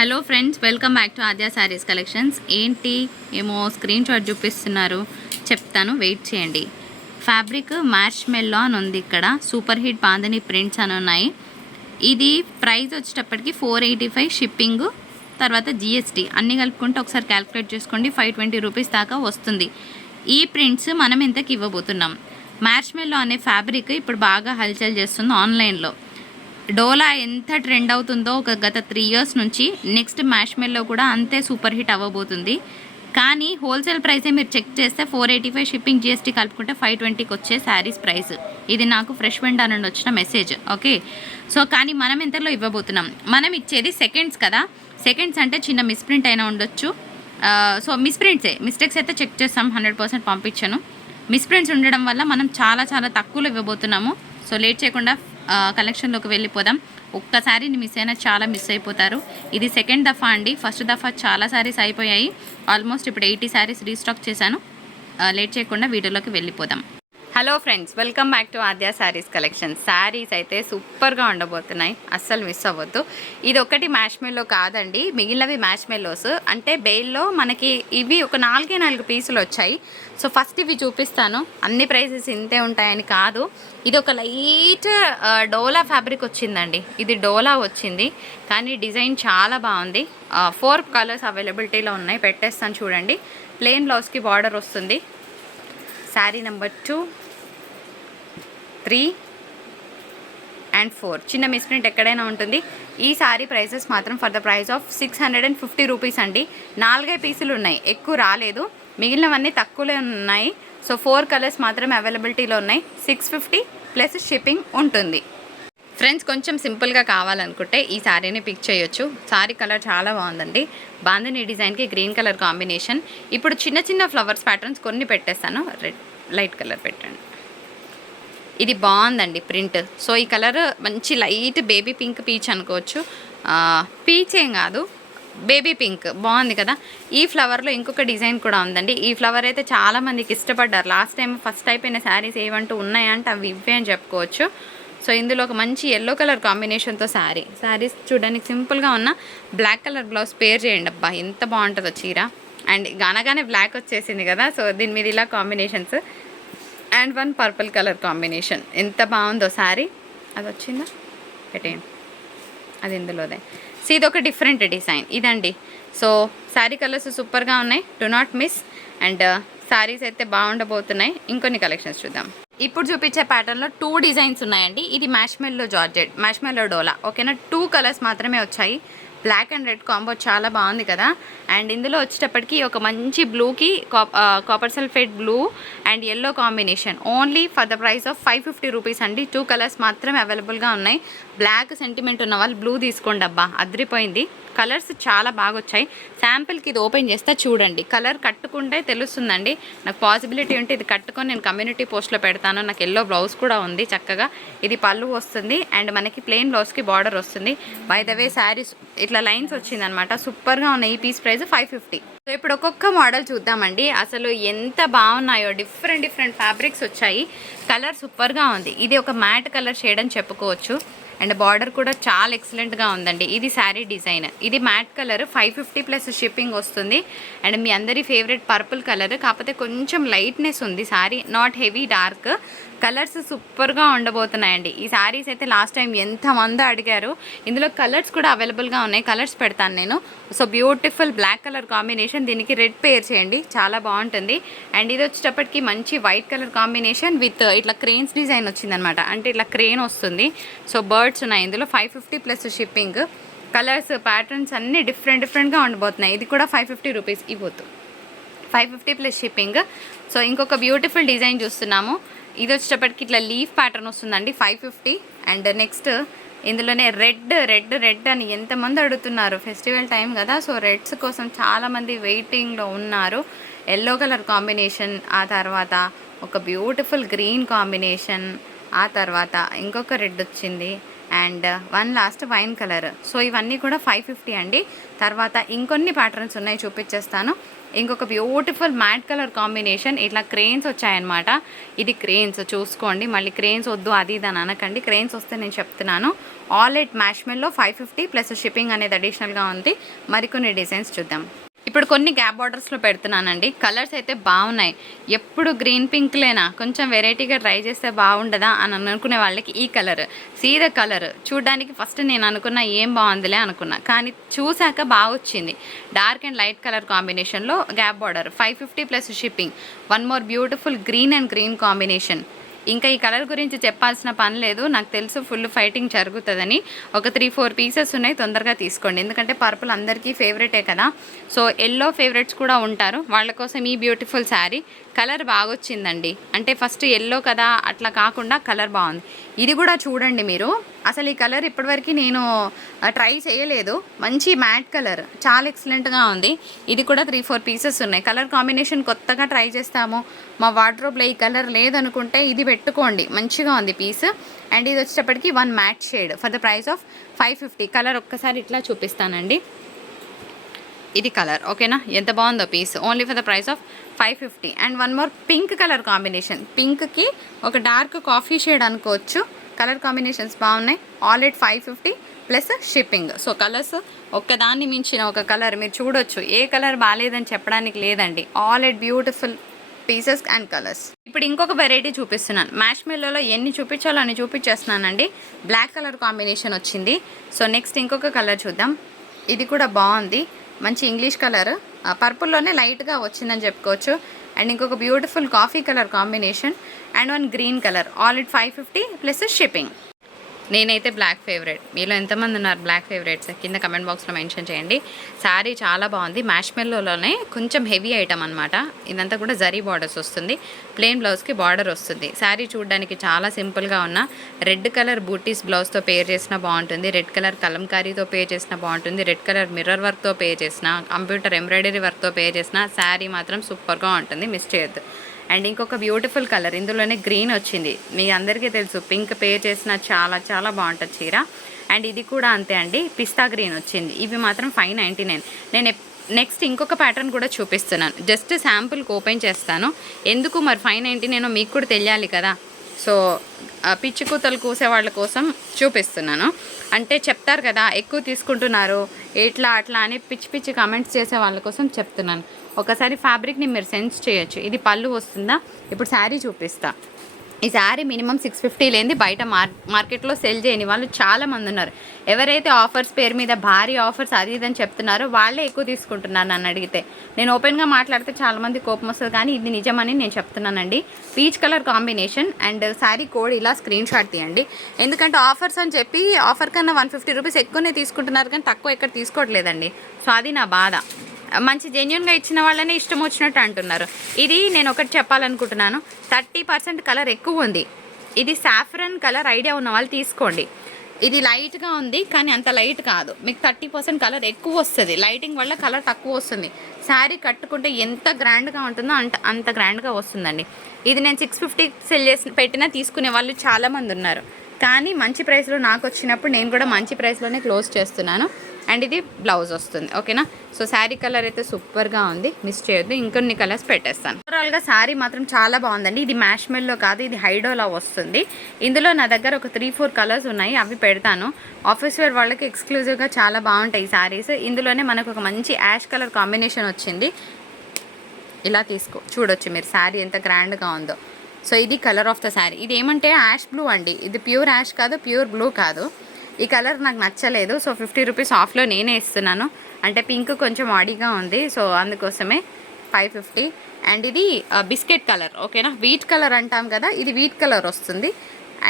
Hello friends, welcome back to Aadya saris collections. ఏంటి ఏమో screen shot చూపిస్తున్నారు, చెప్తాను, వెయిట్ చేయండి. ఫ్యాబ్రిక్ మ్యాష్ మెల్లో అని ఉంది. ఇక్కడ సూపర్ హిట్ బాందని ప్రింట్స్ అని ఉన్నాయి. ఇది ప్రైస్ వచ్చేటప్పటికి 485 షిప్పింగ్, తర్వాత జిఎస్టీ అన్నీ కలుపుకుంటే ఒకసారి క్యాలిక్యులేట్ చేసుకోండి, 520 రూపీస్ దాకా వస్తుంది. ఈ ప్రింట్స్ మనం ఎంతకి ఇవ్వబోతున్నాం. మ్యాష్ మెల్లో అనే ఫ్యాబ్రిక్ ఇప్పుడు బాగా హల్చల్ చేస్తుంది ఆన్లైన్లో. డోలా ఎంత ట్రెండ్ అవుతుందో గత 3 ఇయర్స్ నుంచి, నెక్స్ట్ మ్యాష్ మెల్లో కూడా అంతే సూపర్ హిట్ అవ్వబోతుంది. కానీ హోల్సేల్ ప్రైసే మీరు చెక్ చేస్తే 485 షిప్పింగ్ జిఎస్టీ కలుపుకుంటే 520కి వచ్చే శారీస్ ప్రైస్. ఇది నాకు ఫ్రెష్ వెండా నుండి వచ్చిన మెసేజ్. ఓకే, సో కానీ మనం ఎంతలో ఇవ్వబోతున్నాం. మనం ఇచ్చేది సెకండ్స్ కదా, సెకండ్స్ అంటే చిన్న మిస్ప్రింట్ అయినా ఉండొచ్చు. సో మిస్టేక్స్ అయితే చెక్ చేస్తాం, 100% పంపించను. మిస్ప్రింట్స్ ఉండడం వల్ల మనం చాలా చాలా తక్కువలో ఇవ్వబోతున్నాము. సో లేట్ చేయకుండా కలెక్షన్లోకి వెళ్ళిపోదాం. ఒక్కసారి మిస్ అయినా చాలా మిస్ అయిపోతారు. ఇది సెకండ్ దఫా అండి. ఫస్ట్ దఫా చాలా శారీస్ అయిపోయాయి. ఆల్మోస్ట్ ఇప్పుడు 80 శారీస్ రీస్టాక్ చేశాను. లేట్ చేయకుండా వీడియోలోకి వెళ్ళిపోదాం. Hello friends, welcome back to Aadya saris collection. Saris అయితే సూపర్గా ఉండబోతున్నాయి, అస్సలు మిస్ అవ్వద్దు. ఇది ఒకటి మ్యాష్ మెల్లో కాదండి, మిగిలినవి మ్యాష్ మెల్లోస్. అంటే బెయిల్లో మనకి ఇవి ఒక 4 పీసులు వచ్చాయి. సో ఫస్ట్ ఇవి చూపిస్తాను. అన్ని ప్రైసెస్ ఇంతే ఉంటాయని కాదు. ఇది ఒక లైట్ డోలా ఫ్యాబ్రిక్ వచ్చిందండి. ఇది డోలా వచ్చింది, కానీ డిజైన్ చాలా బాగుంది. 4 కలర్స్ అవైలబిలిటీలో ఉన్నాయి, పెట్టేస్తాను చూడండి. ప్లెయిన్ బ్లౌజ్కి బార్డర్ వస్తుంది. Sari number 2, 3 and 4. చిన్న మిస్ప్రింట్ ఎక్కడైనా ఉంటుంది. ఈ శారీ ప్రైసెస్ మాత్రం for the price of 650 rupees అండి. 4 పీసులు ఉన్నాయి, ఎక్కువ రాలేదు. మిగిలినవన్నీ తక్కువలో ఉన్నాయి. సో 4 కలర్స్ మాత్రమే అవైలబిలిటీలో ఉన్నాయి. 650 ప్లస్ షిప్పింగ్ ఉంటుంది. ఫ్రెండ్స్, కొంచెం సింపుల్గా కావాలనుకుంటే ఈ శారీని పిక్ చేయొచ్చు. శారీ కలర్ చాలా బాగుందండి. బాందని డిజైన్కి గ్రీన్ కలర్ కాంబినేషన్. ఇప్పుడు చిన్న చిన్న ఫ్లవర్స్ ప్యాటర్న్స్ కొన్ని పెట్టేస్తాను. రెడ్ లైట్ కలర్ పెట్టండి. ఇది బాగుందండి ప్రింట్. సో ఈ కలర్ మంచి లైట్ బేబీ పింక్ పీచ్ అనుకోవచ్చు. పీచ్ ఏం కాదు, బేబీ పింక్ బాగుంది కదా. ఈ ఫ్లవర్లో ఇంకొక డిజైన్ కూడా ఉందండి. ఈ ఫ్లవర్ అయితే చాలామందికి ఇష్టపడ్డారు. లాస్ట్ టైం ఫస్ట్ అయిపోయిన శారీస్ ఏమంటూ ఉన్నాయంటే అవి ఇవే అని చెప్పుకోవచ్చు. సో ఇందులో ఒక మంచి ఎల్లో కలర్ కాంబినేషన్తో శారీస్ చూడడానికి సింపుల్గా ఉన్న బ్లాక్ కలర్ బ్లౌజ్ పేర్ చేయండి. అబ్బా ఎంత బాగుంటుందో చీర. అండ్ అనగానే బ్లాక్ వచ్చేసింది కదా, సో దీని మీద ఇలా combinations. And 1 purple colour combination. ఎంత బాగుందో శారీ. అది వచ్చిందా పెట్టేయండి, అది ఇందులోదే. సో ఇది ఒక డిఫరెంట్ డిజైన్ ఇదండి. సో శారీ కలర్స్ సూపర్గా ఉన్నాయి, do not miss. And saris అయితే బాగుండబోతున్నాయి. ఇంకొన్ని కలెక్షన్స్ చూద్దాం. ఇప్పుడు చూపించే ప్యాటర్న్లో 2 డిజైన్స్ ఉన్నాయండి. ఇది మ్యాష్ మెల్లో జార్జెట్, మ్యాష్ మెల్లో డోలా. ఓకేనా, 2 కలర్స్ మాత్రమే వచ్చాయి. బ్లాక్ అండ్ రెడ్ కాంబో చాలా బాగుంది కదా. అండ్ ఇందులో వచ్చేటప్పటికి ఒక మంచి బ్లూకి copper sulphate blue and yellow combination. Only for the price of 550 rupees అండి. 2 కలర్స్ మాత్రమే అవైలబుల్గా ఉన్నాయి. బ్లాక్ సెంటిమెంట్ ఉన్న వాళ్ళు బ్లూ తీసుకోండి. అబ్బా అదిరిపోయింది. కలర్స్ చాలా బాగా వచ్చాయి. శాంపిల్కి ఇది ఓపెన్ చేస్తే చూడండి, కలర్ కట్టుకుంటే తెలుస్తుందండి. నాకు పాసిబిలిటీ ఉంటే ఇది కట్టుకొని నేను కమ్యూనిటీ పోస్ట్లో పెడతాను. నాకు ఎల్లో బ్లౌజ్ కూడా ఉంది చక్కగా. ఇది పళ్ళు వస్తుంది అండ్ మనకి ప్లెయిన్ బ్లౌజ్కి బార్డర్ వస్తుంది. బై ద వే శారీస్ ఇట్లా లైన్స్ వచ్చిందనమాట. సూపర్గా ఉన్నాయి. ఈ పీస్ ప్రైస్ 550. సో ఇప్పుడు ఒక్కొక్క మోడల్ చూద్దామండి. అసలు ఎంత బాగున్నాయో. డిఫరెంట్ ఫ్యాబ్రిక్స్ వచ్చాయి. కలర్ సూపర్గా ఉంది. ఇది ఒక మ్యాట్ కలర్ షేడ్ అని చెప్పుకోవచ్చు. అండ్ బార్డర్ కూడా చాలా ఎక్సలెంట్గా ఉందండి. ఇది శారీ డిజైన్. ఇది మ్యాట్ కలర్, 550 ప్లస్ షిప్పింగ్ వస్తుంది. అండ్ మీ అందరి ఫేవరెట్ పర్పుల్ కలర్, కాకపోతే కొంచెం లైట్నెస్ ఉంది sari, not heavy dark. Colours సూపర్గా ఉండబోతున్నాయండి. ఈ శారీస్ అయితే లాస్ట్ టైం ఎంతమంది అడిగారు. ఇందులో కలర్స్ కూడా అవైలబుల్గా ఉన్నాయి, కలర్స్ పెడతాను నేను. So beautiful black colour combination, దీనికి రెడ్ పేర్ చేయండి, చాలా బాగుంటుంది. అండ్ ఇది వచ్చేటప్పటికి మంచి వైట్ కలర్ కాంబినేషన్ విత్ ఇట్లా క్రేన్స్ డిజైన్ వచ్చిందనమాట. అంటే ఇట్లా క్రేన్ వస్తుంది. సో బర్డ్స్ ఉన్నాయి ఇందులో. 550 ప్లస్ షిప్పింగ్. కలర్స్ ప్యాటర్న్స్ అన్నీ డిఫరెంట్గా ఉండబోతున్నాయి. ఇది కూడా 550 రూపీస్ ఇవ్వద్దు, 550 ప్లస్ షిప్పింగ్. సో ఇంకొక బ్యూటిఫుల్ డిజైన్ చూస్తున్నాము. ఇది వచ్చేటప్పటికి ఇట్లా లీఫ్ ప్యాటర్న్ వస్తుందండి, 550. అండ్ నెక్స్ట్ ఇందులోనే రెడ్ అని ఎంతమంది అడుగుతున్నారు. ఫెస్టివల్ టైం కదా, సో రెడ్స్ కోసం చాలామంది వెయిటింగ్లో ఉన్నారు. ఎల్లో కలర్ కాంబినేషన్, ఆ తర్వాత ఒక బ్యూటిఫుల్ గ్రీన్ కాంబినేషన్, ఆ తర్వాత ఇంకొక రెడ్ వచ్చింది and 1 last wine colour. So ఇవన్నీ కూడా 550 అండి. తర్వాత ఇంకొన్ని ప్యాటర్న్స్ ఉన్నాయి, చూపించేస్తాను. ఇంకొక బ్యూటిఫుల్ మ్యాట్ కలర్ కాంబినేషన్. ఇట్లా క్రెయిన్స్ వచ్చాయన్నమాట. ఇది క్రెయిన్స్ చూసుకోండి, మళ్ళీ క్రెయిన్స్ వద్దు అది ఇది అని అనకండి, క్రెయిన్స్ వస్తే నేను చెప్తున్నాను. All at marshmallow 550 plus shipping అనేది అడిషనల్గా ఉంది. మరికొన్ని డిజైన్స్ చూద్దాం. ఇప్పుడు కొన్ని గ్యాప్ బార్డర్స్లో పెడుతున్నానండి. కలర్స్ అయితే బాగున్నాయి. ఎప్పుడు గ్రీన్ పింక్లేనా, కొంచెం వెరైటీగా ట్రై చేస్తే బాగుండదా అని అనుకునే వాళ్ళకి ఈ కలర్, సీదా కలర్ చూడడానికి ఫస్ట్ నేను అనుకున్నా ఏం బాగుందిలే అనుకున్నా, కానీ చూశాక బాగా వచ్చింది. డార్క్ అండ్ లైట్ కలర్ కాంబినేషన్లో gap border, 550 plus shipping. One more beautiful green and green combination. ఇంకా ఈ కలర్ గురించి చెప్పాల్సిన పని లేదు, నాకు తెలుసు ఫుల్ ఫైటింగ్ జరుగుతుందని. ఒక 3-4 పీసెస్ ఉన్నాయి, తొందరగా తీసుకోండి, ఎందుకంటే పర్పుల్ అందరికీ ఫేవరెటే కదా. సో ఎల్లో ఫేవరెట్స్ కూడా ఉంటారు, వాళ్ళ కోసం ఈ బ్యూటిఫుల్ శారీ. కలర్ బాగా వచ్చిందండి, అంటే ఫస్ట్ ఎల్లో కదా అట్లా కాకుండా కలర్ బాగుంది. ఇది కూడా చూడండి మీరు, అసలు ఈ కలర్ ఇప్పటివరకు నేను ట్రై చేయలేదు. మంచి మ్యాట్ కలర్, చాలా ఎక్సలెంట్గా ఉంది. ఇది కూడా 3-4 పీసెస్ ఉన్నాయి. కలర్ కాంబినేషన్ కొత్తగా ట్రై చేస్తాము, మా వార్డ్రోబ్లో ఈ కలర్ లేదనుకుంటే ఇది పెట్టుకోండి, మంచిగా ఉంది పీస్. అండ్ ఇది వచ్చేటప్పటికి 1 matte shade for the price of 550. Colour ఒక్కసారి ఇట్లా చూపిస్తానండి, ఇది కలర్ ఓకేనా, ఎంత బాగుందో piece. Only for the price of 550. And one more pink colour combination, పింక్కి ఒక డార్క్ కాఫీ షేడ్ అనుకోవచ్చు. కలర్ కాంబినేషన్స్ బాగున్నాయి. All at 550 plus shipping. So colours ఒక్కదాన్ని మించిన ఒక కలర్ మీరు చూడొచ్చు, ఏ కలర్ బాగాలేదని చెప్పడానికి లేదండి. All at beautiful pieces and colours. ఇప్పుడు ఇంకొక వెరైటీ చూపిస్తున్నాను. మ్యాష్మెల్లోలో ఎన్ని చూపించాలో అని చూపించేస్తున్నానండి. బ్లాక్ కలర్ కాంబినేషన్ వచ్చింది. సో నెక్స్ట్ ఇంకొక కలర్ చూద్దాం. ఇది కూడా బాగుంది, మంచి ఇంగ్లీష్ కలర్, పర్పుల్లోనే లైట్గా వచ్చిందని చెప్పుకోవచ్చు. అండ్ ఇంకొక beautiful coffee colour combination and 1 green colour. All at 550 plus shipping. నేనైతే బ్లాక్ ఫేవరెట్, మీలో ఎంతమంది ఉన్నారు బ్లాక్ ఫేవరెట్స్ కింద కమెంట్ బాక్స్లో మెన్షన్ చేయండి. శారీ చాలా బాగుంది, మ్యాష్మెల్లోనే కొంచెం హెవీ ఐటమ్ అనమాట. ఇదంతా కూడా జరీ బార్డర్స్ వస్తుంది, ప్లెయిన్ బ్లౌజ్కి బార్డర్ వస్తుంది. శారీ చూడడానికి చాలా సింపుల్గా ఉన్న రెడ్ కలర్ బూటీస్ బ్లౌజ్తో పేర్ చేసినా బాగుంటుంది, రెడ్ కలర్ కలంకారీతో పేర్ చేసినా బాగుంటుంది, రెడ్ కలర్ మిర్రర్ వర్క్తో పేర్ చేసిన, కంప్యూటర్ ఎంబ్రాయిడరీ వర్క్తో పేర్ చేసిన శారీ మాత్రం సూపర్గా ఉంటుంది, మిస్ చేయొద్దు. అండ్ ఇంకొక బ్యూటిఫుల్ కలర్, ఇందులోనే గ్రీన్ వచ్చింది. మీ అందరికీ తెలుసు పింక్ పేర్ చేసిన చాలా చాలా బాగుంటుంది చీర. అండ్ ఇది కూడా అంతే అండి, పిస్తా గ్రీన్ వచ్చింది. ఇవి మాత్రం 599. నేను నెక్స్ట్ ఇంకొక ప్యాటర్న్ కూడా చూపిస్తున్నాను, జస్ట్ శాంపుల్కి ఓపెన్ చేస్తాను. ఎందుకు మరి 599 మీకు కూడా తెలియాలి కదా. సో పిచ్చి కూతలు కూసే వాళ్ళ కోసం చూపిస్తున్నాను. అంటే చెప్తారు కదా ఎక్కువ తీసుకుంటున్నారు ఎట్లా అట్లా అని పిచ్చి పిచ్చి కామెంట్స్ చేసే వాళ్ళ కోసం చెప్తున్నాను. ఒకసారి ఫ్యాబ్రిక్ని మీరు సెన్స్ చేయొచ్చు. ఇది పళ్ళు వస్తుందా, ఇప్పుడు శారీ చూపిస్తా. ఈ శారీ మినిమం 650 లేనిది బయట మార్కెట్లో సెల్ చేయని వాళ్ళు చాలామంది ఉన్నారు. ఎవరైతే ఆఫర్స్ పేరు మీద భారీ ఆఫర్స్ అది ఇదని చెప్తున్నారో వాళ్ళే ఎక్కువ తీసుకుంటున్నారు. నన్ను అడిగితే నేను ఓపెన్గా మాట్లాడితే చాలామంది కోపం వస్తుంది, కానీ ఇది నిజమని నేను చెప్తున్నానండి. Peach colour combination and sari code ఇలా స్క్రీన్ షాట్ తీయండి. ఎందుకంటే ఆఫర్స్ అని చెప్పి ఆఫర్ కన్నా 150 రూపీస్ ఎక్కువనే తీసుకుంటున్నారు, కానీ తక్కువ ఎక్కడ తీసుకోవట్లేదండి. సో అది నా బాధ. మంచి జెన్యున్గా ఇచ్చిన వాళ్ళనే ఇష్టం వచ్చినట్టు అంటున్నారు. ఇది నేను ఒకటి చెప్పాలనుకుంటున్నాను, 30% కలర్ ఎక్కువ ఉంది. ఇది సాఫ్రన్ కలర్ ఐడియా ఉన్న వాళ్ళు తీసుకోండి. ఇది లైట్గా ఉంది కానీ అంత లైట్ కాదు, మీకు 30% కలర్ ఎక్కువ వస్తుంది. లైటింగ్ వల్ల కలర్ తక్కువ వస్తుంది. శారీ కట్టుకుంటే ఎంత గ్రాండ్గా ఉంటుందో అంత గ్రాండ్గా వస్తుందండి. ఇది నేను 650 సెల్ చేసి పెట్టినా తీసుకునే వాళ్ళు చాలామంది ఉన్నారు, కానీ మంచి ప్రైస్లో నాకు వచ్చినప్పుడు నేను కూడా మంచి ప్రైస్లోనే క్లోజ్ చేస్తున్నాను. అండ్ ఇది బ్లౌజ్ వస్తుంది ఓకేనా. సో శారీ కలర్ అయితే సూపర్గా ఉంది, మిస్ చేయొద్దు. ఇంకొన్ని కలర్స్ పెట్టేస్తాను. ఓవరాల్గా శారీ మాత్రం చాలా బాగుందండి. ఇది మ్యాష్మెల్లో కాదు, ఇది హైడోలా వస్తుంది. ఇందులో నా దగ్గర ఒక 3-4 కలర్స్ ఉన్నాయి, అవి పెడతాను. ఆఫీస్ వేర్ వాళ్ళకి ఎక్స్క్లూజివ్గా చాలా బాగుంటాయి ఈ శారీస్. ఇందులోనే మనకు ఒక మంచి యాష్ కలర్ కాంబినేషన్ వచ్చింది, ఇలా చూడొచ్చు మీరు శారీ ఎంత గ్రాండ్గా ఉందో. సో ఇది కలర్ ఆఫ్ ద శారీ. ఇది ఏమంటే యాష్ బ్లూ అండి, ఇది ప్యూర్ యాష్ కాదు, ప్యూర్ బ్లూ కాదు. ఈ కలర్ నాకు నచ్చలేదు, సో 50 రూపీస్ ఆఫ్లో నేనే ఇస్తున్నాను. అంటే పింక్ కొంచెం ఆడీగా ఉంది, సో అందుకోసమే 550. అండ్ ఇది బిస్కెట్ కలర్ ఓకేనా, వీట్ కలర్ అంటాం కదా, ఇది వీట్ కలర్ వస్తుంది.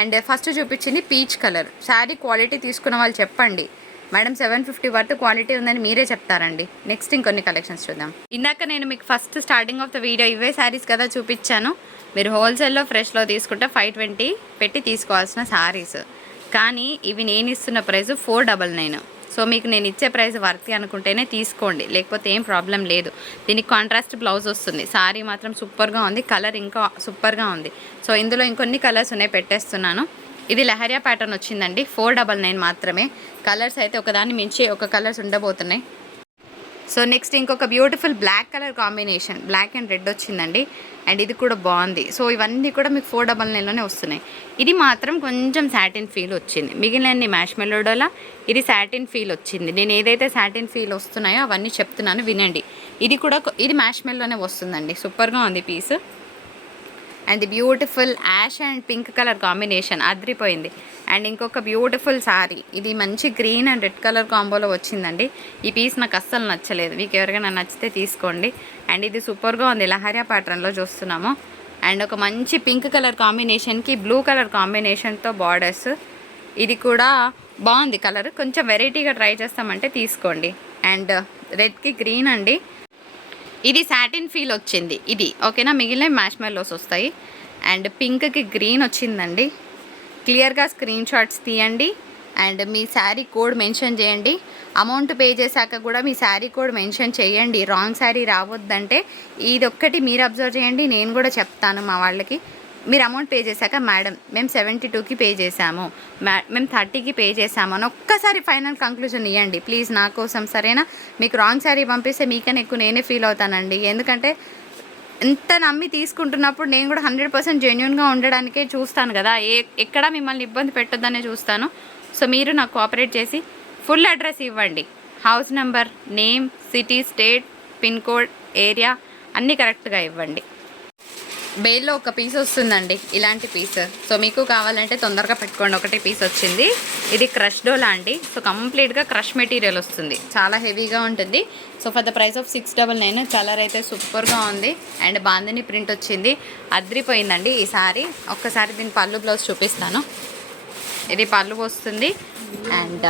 అండ్ ఫస్ట్ చూపించింది పీచ్ కలర్. శారీ క్వాలిటీ తీసుకున్న వాళ్ళు చెప్పండి మేడం 750 వర్త్ క్వాలిటీ ఉందని మీరే చెప్తారండి. నెక్స్ట్ ఇంకొన్ని కలెక్షన్స్ చూద్దాం. ఇందాక నేను మీకు first starting of the video ఇవే శారీస్ కదా చూపించాను. మీరు హోల్సేల్లో ఫ్రెష్లో తీసుకుంటే 520 పెట్టి తీసుకోవాల్సిన శారీస్, కానీ ఇవి నేను ఇస్తున్న ప్రైస్ 499. సో మీకు నేను ఇచ్చే ప్రైస్ వర్తి అనుకుంటేనే తీసుకోండి, లేకపోతే ఏం ప్రాబ్లం లేదు. దీనికి కాంట్రాస్ట్ బ్లౌజ్ వస్తుంది. శారీ మాత్రం సూపర్గా ఉంది, కలర్ ఇంకా సూపర్గా ఉంది. సో ఇందులో ఇంకొన్ని కలర్స్ ఉన్నాయి, పెట్టేస్తున్నాను. ఇది లహరియా ప్యాటర్న్ వచ్చిందండి, 499 మాత్రమే. కలర్స్ అయితే ఒకదాన్ని మించి ఒక కలర్స్ ఉండబోతున్నాయి. సో నెక్స్ట్ ఇంకొక beautiful black colour combination, black and red వచ్చిందండి. అండ్ ఇది కూడా బాగుంది. సో ఇవన్నీ కూడా మీకు 499లోనే వస్తున్నాయి. ఇది మాత్రం కొంచెం సాటిన్ ఫీల్ వచ్చింది. మిగిలిన మ్యాష్ మెలోడోలా ఇది సాటిన్ ఫీల్ వచ్చింది. నేను ఏదైతే సాటిన్ ఫీల్ వస్తున్నాయో అవన్నీ చెప్తున్నాను వినండి. ఇది మ్యాష్ మెల్లోనే వస్తుందండి. సూపర్గా ఉంది piece. And beautiful ash and pink colour combination అదిరిపోయింది. అండ్ ఇంకొక బ్యూటిఫుల్ సారీ, ఇది మంచి గ్రీన్ అండ్ రెడ్ కలర్ కాంబోలో వచ్చిందండి. ఈ పీస్ నాకు అస్సలు నచ్చలేదు. మీకు ఎవరికైనా నచ్చితే తీసుకోండి. అండ్ ఇది సూపర్గా ఉంది, లహరియా ప్యాటర్న్లో చూస్తున్నాము. అండ్ ఒక మంచి పింక్ కలర్ కాంబినేషన్కి బ్లూ కలర్ కాంబినేషన్తో బార్డర్స్. ఇది కూడా బాగుంది కలర్. కొంచెం వెరైటీగా ట్రై చేస్తామంటే తీసుకోండి. అండ్ రెడ్కి గ్రీన్ అండి. ఇది సాటిన్ ఫీల్ వచ్చింది ఇది, ఓకేనా. మిగిలిన మ్యాష్ మెల్లోస్ వస్తాయి. అండ్ పింక్కి గ్రీన్ వచ్చిందండి. క్లియర్గా స్క్రీన్ షాట్స్ తీయండి. And me sari code mention చేయండి. అమౌంట్ పే చేశాక కూడా మీ శారీ కోడ్ మెన్షన్ చేయండి. రాంగ్ శారీ రావద్దంటే ఇది ఒక్కటి మీరు అబ్జర్వ్ చేయండి. నేను కూడా చెప్తాను మా వాళ్ళకి. మీరు అమౌంట్ పే చేశాక మేడం మేము 72కి పే చేసాము, మేము 30కి పే చేసాము అని ఒక్కసారి ఫైనల్ కంక్లూజన్ ఇవ్వండి ప్లీజ్ నా కోసం, సరేనా. మీకు రాంగ్ శారీ పంపిస్తే మీకన్నా ఎక్కువ నేనే ఫీల్ అవుతానండి. ఎందుకంటే ఎంత నమ్మి తీసుకుంటున్నప్పుడు నేను కూడా 100% జెన్యూన్గా ఉండడానికే చూస్తాను కదా. ఎక్కడ మిమ్మల్ని ఇబ్బంది పెట్టొద్దనే చూస్తాను. సో మీరు నాకు కోఆపరేట్ చేసి ఫుల్ అడ్రస్ ఇవ్వండి. House number, name, city, state, pin code, area అన్నీ కరెక్ట్గా ఇవ్వండి. బేల్లో ఒక పీస్ వస్తుందండి, ఇలాంటి పీస్. సో మీకు కావాలంటే తొందరగా పెట్టుకోండి. ఒకటే పీస్ వచ్చింది. ఇది క్రష్ డోలా అండి. సో కంప్లీట్గా క్రష్ మెటీరియల్ వస్తుంది, చాలా హెవీగా ఉంటుంది. So for the price of 699. Colour అయితే సూపర్గా ఉంది. అండ్ బాందిని ప్రింట్ వచ్చింది, అద్రిపోయిందండి ఈ సారీ. ఒక్కసారి దీని పళ్ళు బ్లౌజ్ చూపిస్తాను. ఇది పళ్ళు వస్తుంది. And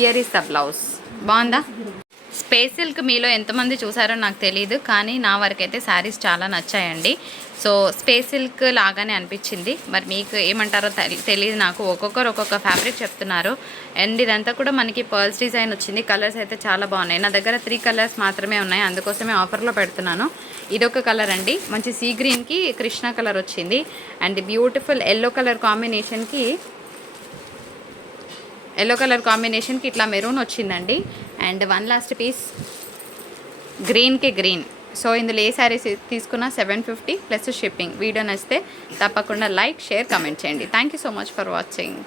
here is the blouse. బాగుందా? స్పేస్ సిల్క్ మీలో ఎంతమంది చూసారో నాకు తెలియదు, కానీ నా వరకు అయితే శారీస్ చాలా నచ్చాయండి. సో స్పేస్ సిల్క్ లాగానే అనిపించింది. మరి మీకు ఏమంటారో తెలియదు నాకు. ఒక్కొక్కరు ఒక్కొక్క ఫ్యాబ్రిక్ చెప్తున్నారు. అండ్ ఇదంతా కూడా మనకి పర్ల్స్ డిజైన్ వచ్చింది. కలర్స్ అయితే చాలా బాగున్నాయి. నా దగ్గర 3 కలర్స్ మాత్రమే ఉన్నాయి, అందుకోసమే ఆఫర్లో పెడుతున్నాను. ఇదొక కలర్ అండి, మంచి సీ గ్రీన్కి కృష్ణ కలర్ వచ్చింది. అండ్ బ్యూటిఫుల్ ఎల్లో కలర్ కాంబినేషన్కి ఇట్లా మెరూన్ వచ్చిందండి. అండ్ వన్ లాస్ట్ పీస్ గ్రీన్కి గ్రీన్. సో ఇందులో ఏ శారీస్ తీసుకున్నా 750 ప్లస్ షిప్పింగ్. వీడియో నచ్చితే తప్పకుండా లైక్, షేర్, కామెంట్ చేయండి. Thank you so much for watching.